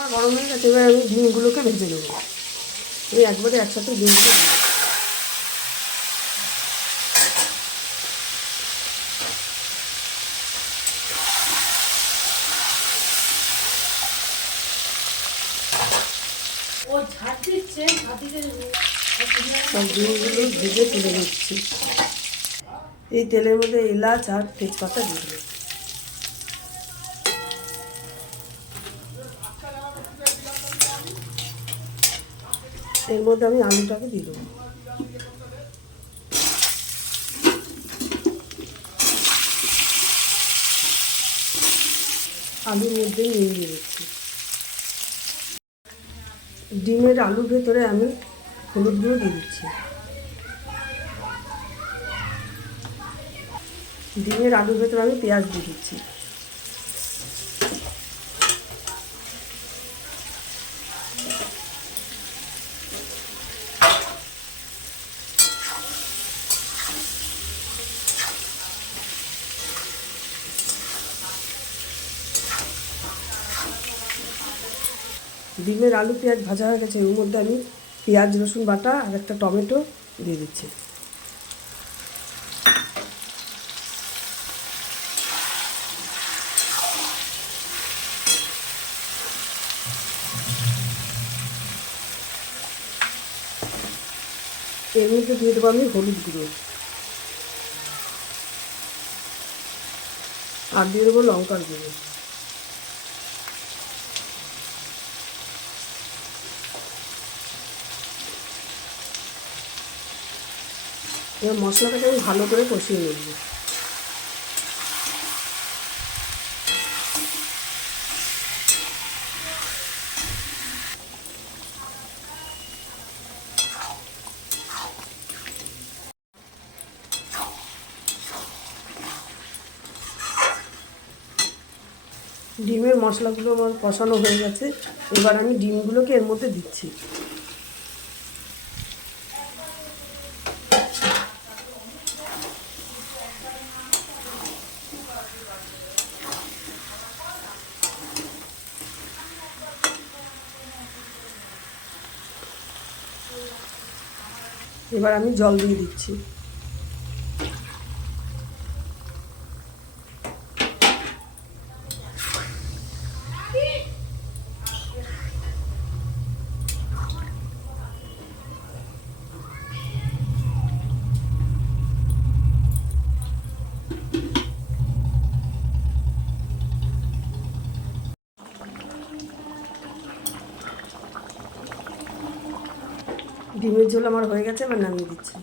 আমার গরম হয়ে গেছে, এবার আমি ডিমগুলোকে ভেজে নেবো। আমি একবারে একসাথে ডিমগুলো সব ডিমগুলো ভেজে তুলে নিচ্ছি। এই তেলের মধ্যে এলাচ আর তেজপাতা দিয়ে দেবো। এর মধ্যে আমি আলুটাকে দিয়ে দেবো। আলুর মধ্যে নিয়ে দিচ্ছি। ডিমের আলুর ভেতরে আমি হলুদ গুঁড়ো দিয়ে দিচ্ছি। ডিমের আলুর ভেতরে আমি পেঁয়াজ দিয়ে দিচ্ছি। ডিমের আলু পেঁয়াজ ভাজা হয়ে গেছে, এর মধ্যে আমি পেঁয়াজ রসুন বাটা আর একটা টমেটো দিয়ে দিচ্ছি। এর মধ্যে দিয়ে দেবো আমি হলুদ গুঁড়ো আর দিয়ে দেবো লঙ্কার গুঁড়ো। এবার মশলাটাকে আমি ভালো করে কষিয়ে নেব। ডিমের মশলাগুলো আমার কষানো হয়ে গেছে, এবার আমি ডিমগুলোকে এর মধ্যে দিচ্ছি। এবার আমি জল দিয়ে দিচ্ছি। ডিমের ঝোল আমার হয়ে গেছে, এবার নামিয়ে দিচ্ছি।